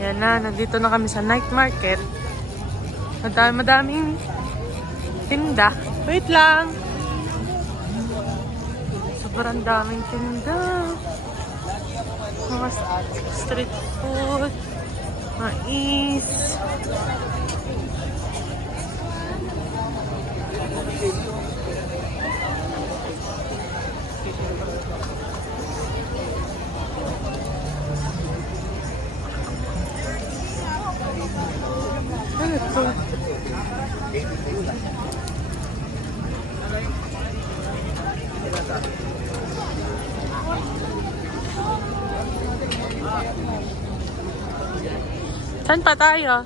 Yan na, nandito na kami sa night market. Madaming tinda. Wait lang. Sobrang daming tinda. Mga street food. Mais. Ano ito? Saan pa tayo?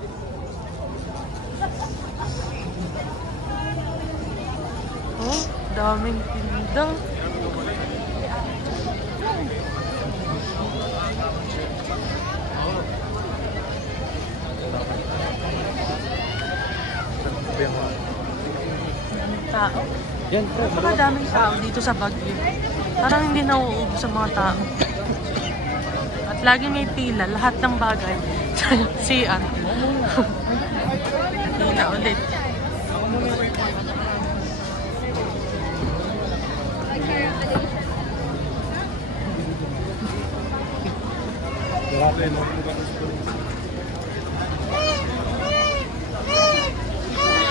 Oh, daming tinda. Daming tao. Daming tao dito sa Baguio. Parang hindi nauubos sa mga tao. At lagi may pila, lahat ng bagay. CR. Pila ulit.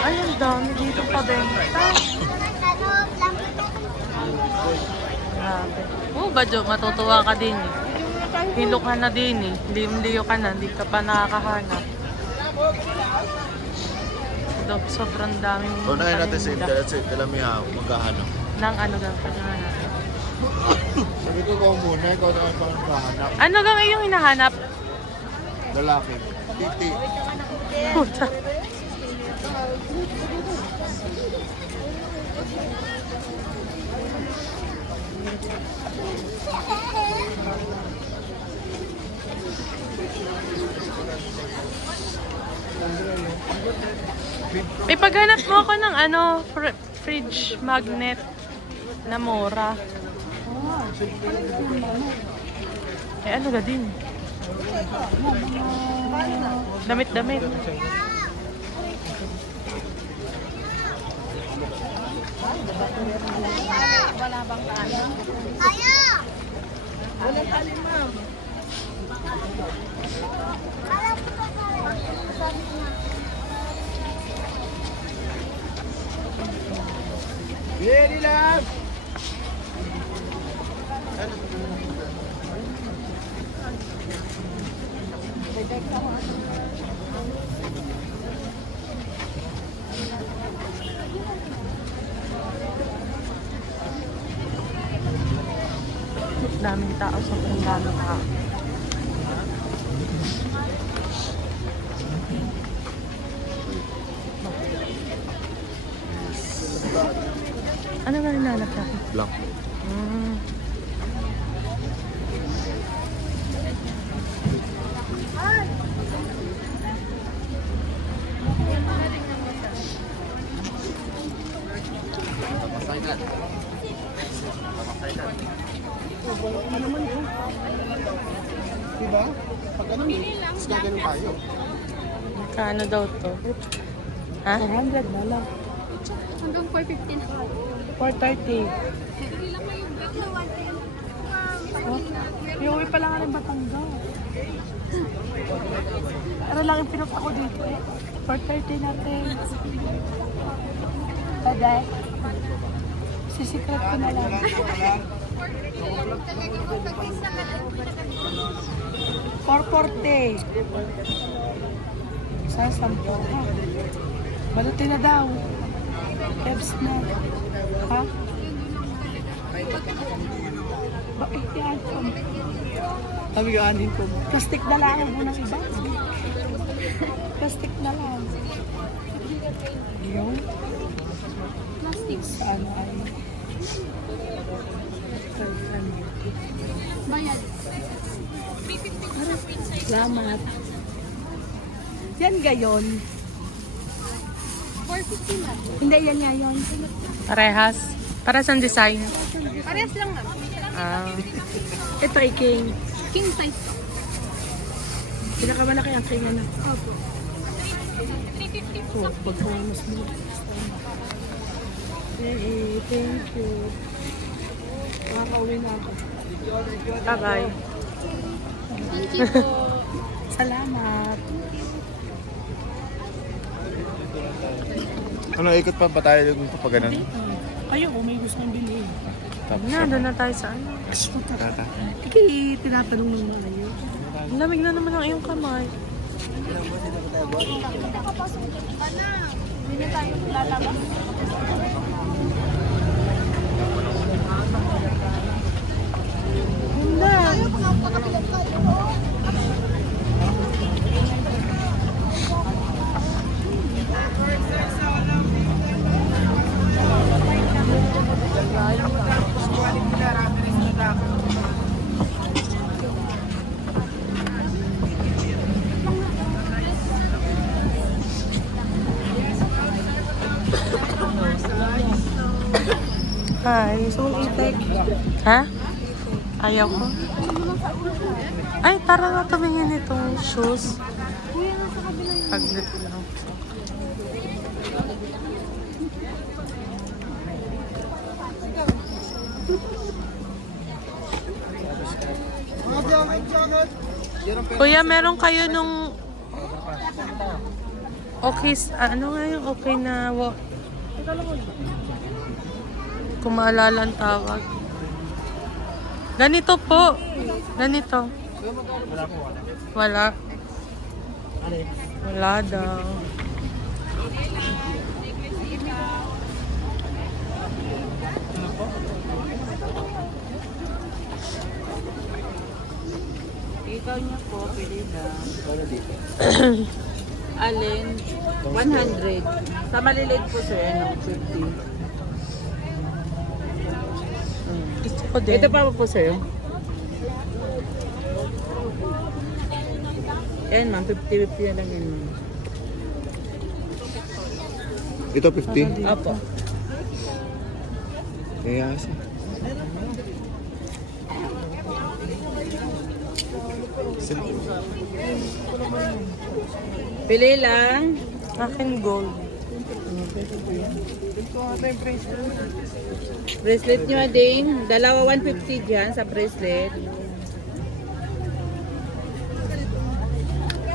Ay, ang dami dito pa benta. Grabe. Oh, Badyo, matutuwa ka din eh. Hilo ka na din eh. Liyo ka na, hindi ka pa nakakahanap. Sobrang daming Unahin natin sa internet sa Kalamiha, magkahanap. Nang ano gang paghahanap? Sabi ko muna, ikaw na ang pangkahanap. Ano gang iyong hinahanap? Lalaki. Titi. Puta. Ipaghanap mo ako ng ano, fridge magnet na mura. Eh ano ga din? Damit-damit. Wala bang tali? Ayo! Wala tali, ma'am. Very love! Daming tao, sobrang daming tao. Ano nga nilalap natin? Blank. Diba? Pag ano, mas gagawin tayo. Kano daw to? Ha? 400 na lang. Hanggang 450 na. 430. Oh, iuwi pa lang ka ng Batangas. Pero lang yung pinunta ko dito eh. 430 natin. Pwede? Sisikret ko na lang. 440. Sa 10 ha. Balutin na daw. Kebs na. Ha? Bakit yan ko? Sabi ko, anin ko. Plastic na lang ang unang iba. Plastic na lang. Yung? Plastic. Saan ay? Bayad. Salamat. Yan gayon. 450 lang. Hindi, yan nga yun. Parehas. Para sa design. Parehas lang ma'am. Ah. Ito ay king. King size. Pinakamalaki ang kanya na. Opo. So, pag mas mo. Thank you. Makakauwi na ako. Bye-bye. Salamat. Ano, ikot pa ba tayo kapag ganun? Kayo, may gusto nang bilhin. Na, doon na tayo sa ano. Tata. Kaya tinatanong nung mga yun. Ang lamig na naman ang iyong kamay. Hindi na tayo lalabas. Hi. So, itek. Ha? Ayaw ko. Ay, tara na tumingin itong shoes. Paglit lang. Kuya, meron kayo nung okay, ano nga yung okay na kung maalala ang tawag. Ganito po. Ganito. Wala. Wala daw. Ikaw niya po, pili na. Alin? 100. Sa maliliit po sir, ano? 50. Gusto ko din. Ito pa po sir. Yan ma'am, 50-50 na lang yan ma'am. Ito 50. Apo. Kaya siya. Pili lang. Akin gold. Bracelet nyo din. Dalawa 150 dyan sa bracelet.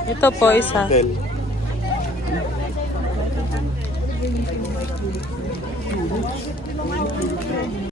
Ito po isa. Hotel.